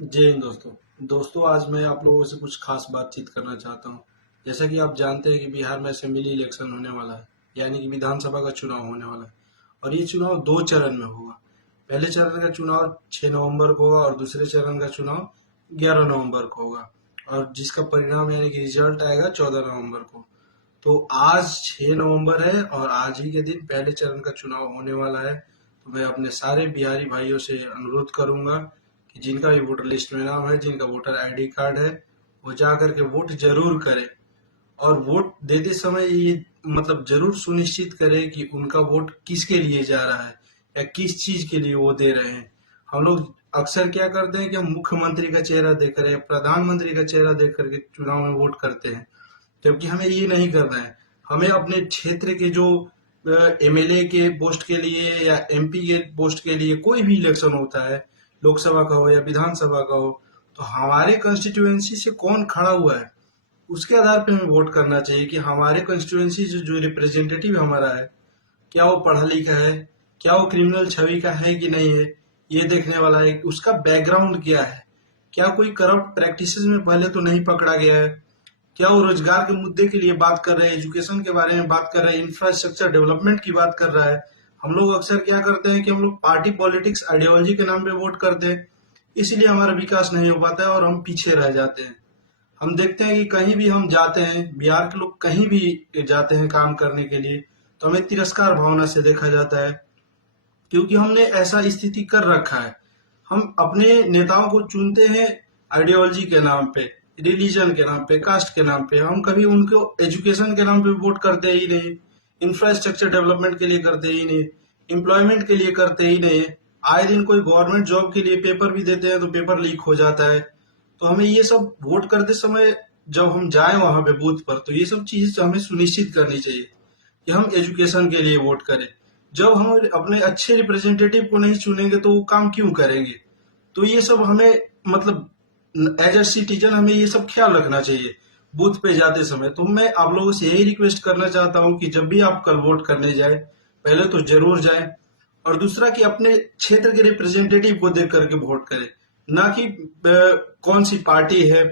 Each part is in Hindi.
जय हिंद दोस्तों आज मैं आप लोगों से कुछ खास बातचीत करना चाहता हूं। जैसा कि आप जानते हैं कि बिहार में असेंबली इलेक्शन होने वाला है, यानी कि विधानसभा का चुनाव होने वाला है। और ये चुनाव 2 चरण में होगा। पहले चरण का चुनाव 6 नवंबर को होगा और दूसरे चरण का चुनाव 11 नवंबर को होगा। और जिसका परिणाम यानी कि रिजल्ट आएगा 14 नवंबर को। तो आज 6 नवंबर है और आज ही के दिन पहले चरण का चुनाव होने वाला है। तो मैं अपने सारे बिहारी भाइयों से अनुरोध करूंगा कि जिनका भी वोटर लिस्ट में नाम है, जिनका वोटर आईडी कार्ड है, वो जा करके वोट जरूर करें। और वोट देते समय ये मतलब जरूर सुनिश्चित करें कि उनका वोट किसके लिए जा रहा है या किस चीज के लिए वो दे रहे हैं। हम लोग अक्सर क्या करते हैं कि हम मुख्यमंत्री का चेहरा देखकर या प्रधानमंत्री का चेहरा देख करके चुनाव में वोट करते हैं, जबकि हमें ये नहीं करना है। हमें अपने क्षेत्र के जो एमएलए के पोस्ट के लिए या एमपी के पोस्ट के लिए कोई भी इलेक्शन होता है, लोकसभा का हो या विधानसभा का हो, तो हमारे कंस्टिट्यूएंसी से कौन खड़ा हुआ है उसके आधार पे हमें वोट करना चाहिए कि हमारे कंस्टिट्यूएंसी से जो रिप्रेजेंटेटिव हमारा है, क्या वो पढ़ा लिखा है, क्या वो क्रिमिनल छवि का है कि नहीं है, ये देखने वाला है। उसका बैकग्राउंड क्या है, क्या कोई करप्ट प्रैक्टिसेस में पहले तो नहीं पकड़ा गया है, क्या वो रोजगार के मुद्दे के लिए बात कर रहे हैं, एजुकेशन के बारे में बात कर रहे हैं, इंफ्रास्ट्रक्चर डेवलपमेंट की बात कर रहा है। हम लोग अक्सर क्या करते हैं कि हम लोग पार्टी पॉलिटिक्स आइडियोलॉजी के नाम पे वोट करते हैं, इसलिए हमारा विकास नहीं हो पाता है और हम पीछे रह जाते हैं। हम देखते हैं कि कहीं भी हम जाते हैं, बिहार के लोग कहीं भी जाते हैं काम करने के लिए, तो हमें तिरस्कार भावना से देखा जाता है, क्योंकि हमने ऐसा स्थिति कर रखा है। हम अपने नेताओं को चुनते हैं आइडियोलॉजी के नाम पे, रिलीजन के नाम पे, कास्ट के नाम पे। हम कभी उनको एजुकेशन के नाम पे वोट करते ही नहीं, इंफ्रास्ट्रक्चर डेवलपमेंट के लिए करते ही नहीं, एम्प्लॉयमेंट के लिए करते ही नहीं। आए दिन कोई गवर्नमेंट जॉब के लिए पेपर भी देते हैं तो पेपर लीक हो जाता है। तो हमें ये सब वोट करते समय जब हम जाए वहां पे बूथ पर, तो ये सब चीज हमें सुनिश्चित करनी चाहिए कि हम एजुकेशन के लिए वोट करें। जब हम अपने अच्छे रिप्रेजेंटेटिव को नहीं चुनेंगे तो वो काम क्यों करेंगे। तो ये सब हमें मतलब एज अ सिटीजन हमें ये सब ख्याल रखना चाहिए बूथ पे जाते समय। तो मैं आप लोगों से यही रिक्वेस्ट करना चाहता हूँ कि जब भी आप कल वोट करने जाए, पहले तो जरूर जाए, और दूसरा कि अपने क्षेत्र के रिप्रेजेंटेटिव को देख करके वोट करें, ना कि कौन सी पार्टी है,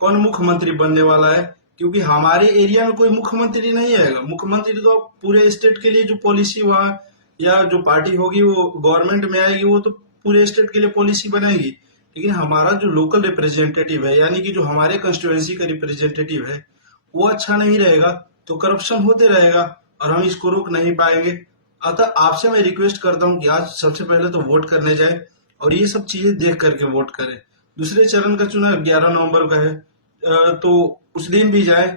कौन मुख्यमंत्री बनने वाला है। क्योंकि हमारे एरिया में कोई मुख्यमंत्री नहीं आएगा। मुख्यमंत्री तो पूरे स्टेट के लिए जो पॉलिसी वहाँ या जो पार्टी होगी वो गवर्नमेंट में आएगी, वो तो पूरे स्टेट के लिए पॉलिसी बनाएगी। लेकिन हमारा जो लोकल रिप्रेजेंटेटिव है, यानी कि जो हमारे कंस्टिट्यूएंसी का रिप्रेजेंटेटिव है, वो अच्छा नहीं रहेगा तो करप्शन होते रहेगा और हम इसको रोक नहीं पाएंगे। अतः आपसे मैं रिक्वेस्ट करता हूँ कि आज सबसे पहले तो वोट करने जाए और ये सब चीजें देख करके वोट करें। दूसरे चरण का चुनाव 11 नवंबर का है, तो उस दिन भी जाए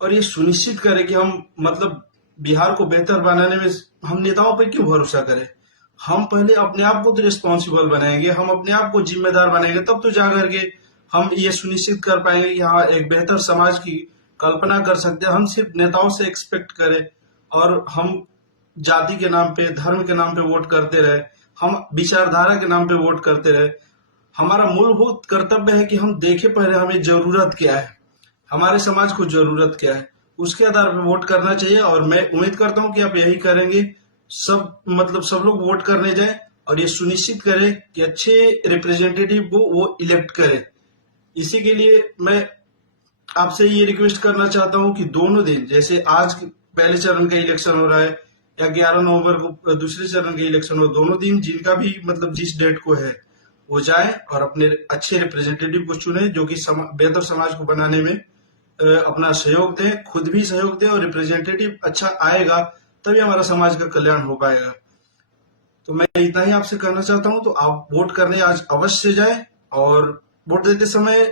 और ये सुनिश्चित करें कि हम मतलब बिहार को बेहतर बनाने में हम नेताओं पर क्यों भरोसा करें। हम पहले अपने आप को तो रिस्पॉन्सिबल बनाएंगे, हम अपने आप को जिम्मेदार बनाएंगे, तब तो जा करके हम ये सुनिश्चित कर पाएंगे कि हाँ एक बेहतर समाज की कल्पना कर सकते हैं। हम सिर्फ नेताओं से एक्सपेक्ट करें और हम जाति के नाम पे, धर्म के नाम पे वोट करते रहे, हम विचारधारा के नाम पे वोट करते रहे। हमारा मूलभूत कर्तव्य है कि हम देखें पहले हमें जरूरत क्या है, हमारे समाज को जरूरत क्या है, उसके आधार पर वोट करना चाहिए। और मैं उम्मीद करता हूं कि आप यही करेंगे। सब लोग वोट करने जाएं और ये सुनिश्चित करें कि अच्छे रिप्रेजेंटेटिव को वो इलेक्ट करें। इसी के लिए मैं आपसे ये रिक्वेस्ट करना चाहता हूं कि दोनों दिन, जैसे आज पहले चरण का इलेक्शन हो रहा है या 11 नवंबर को दूसरे चरण का इलेक्शन हो, दोनों दिन जिनका भी मतलब जिस डेट को है वो जाए और अपने अच्छे रिप्रेजेंटेटिव को चुने जो कि बेहतर समाज को बनाने में अपना सहयोग दें, खुद भी सहयोग दें, और रिप्रेजेंटेटिव अच्छा आएगा तभी हमारा समाज का कल्याण हो पाएगा। तो मैं इतना ही आपसे कहना चाहता हूं। तो आप वोट करने आज अवश्य जाए और वोट देते समय,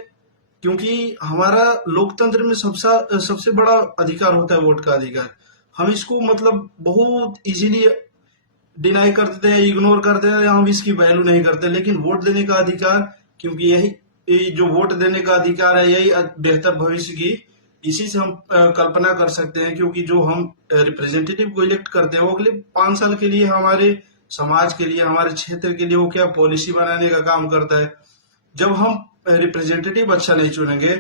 क्योंकि हमारा लोकतंत्र में सबसे बड़ा अधिकार होता है वोट का अधिकार। हम इसको मतलब बहुत इजीली डिनाई कर देते हैं, इग्नोर कर देते हैं, हम इसकी वैल्यू नहीं करते। लेकिन वोट देने का अधिकार, क्योंकि यही जो वोट देने का अधिकार है, यही बेहतर भविष्य की इसी से हम कल्पना कर सकते हैं। क्योंकि जो हम रिप्रेजेंटेटिव को इलेक्ट करते हैं वो अगले 5 साल के लिए हमारे समाज के लिए, हमारे क्षेत्र के लिए वो क्या पॉलिसी बनाने का काम करता है। जब हम रिप्रेजेंटेटिव अच्छा नहीं चुनेंगे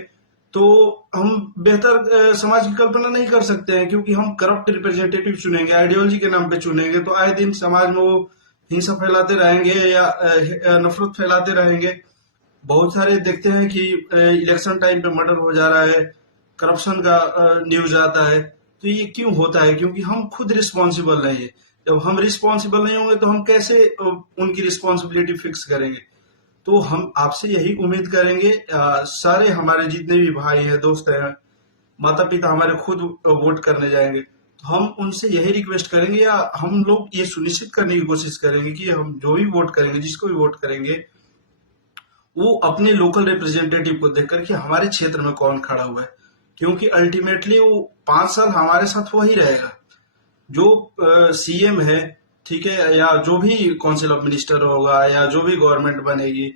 तो हम बेहतर समाज की कल्पना नहीं कर सकते हैं। क्योंकि हम करप्ट रिप्रेजेंटेटिव चुनेंगे, आइडियोलॉजी के नाम पे चुनेंगे, तो आए दिन समाज में वो हिंसा फैलाते रहेंगे या नफरत फैलाते रहेंगे। बहुत सारे देखते हैं कि इलेक्शन टाइम पे मर्डर हो जा रहा है, करप्शन का न्यूज आता है। तो ये क्यों होता है? क्योंकि हम खुद रिस्पॉन्सिबल नहीं है। जब हम रिस्पॉन्सिबल नहीं होंगे तो हम कैसे उनकी रिस्पॉन्सिबिलिटी फिक्स करेंगे? तो हम आपसे यही उम्मीद करेंगे, सारे हमारे जितने भी भाई हैं, दोस्त हैं, माता पिता हमारे खुद वोट करने जाएंगे, तो हम उनसे यही रिक्वेस्ट करेंगे या हम लोग ये सुनिश्चित करने की कोशिश करेंगे कि हम जो भी वोट करेंगे, जिसको भी वोट करेंगे, वो अपने लोकल रिप्रेजेंटेटिव को देख करके हमारे क्षेत्र में कौन खड़ा हुआ है। क्योंकि अल्टीमेटली वो 5 साल हमारे साथ वही रहेगा। जो सीएम है, ठीक है, या जो भी काउंसिल ऑफ मिनिस्टर होगा या जो भी गवर्नमेंट बनेगी,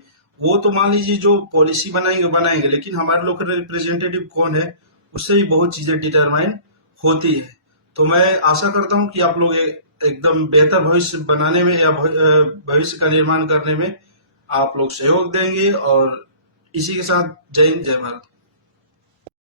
वो तो मान लीजिए जो पॉलिसी बनाएंगे बनाएंगे, लेकिन हमारे लोकल रिप्रेजेंटेटिव कौन है, उससे भी बहुत चीजें डिटरमाइन होती है। तो मैं आशा करता हूँ कि आप लोग एकदम बेहतर भविष्य बनाने में या भविष्य का निर्माण करने में आप लोग सहयोग देंगे। और इसी के साथ जय हिंद, जय भारत।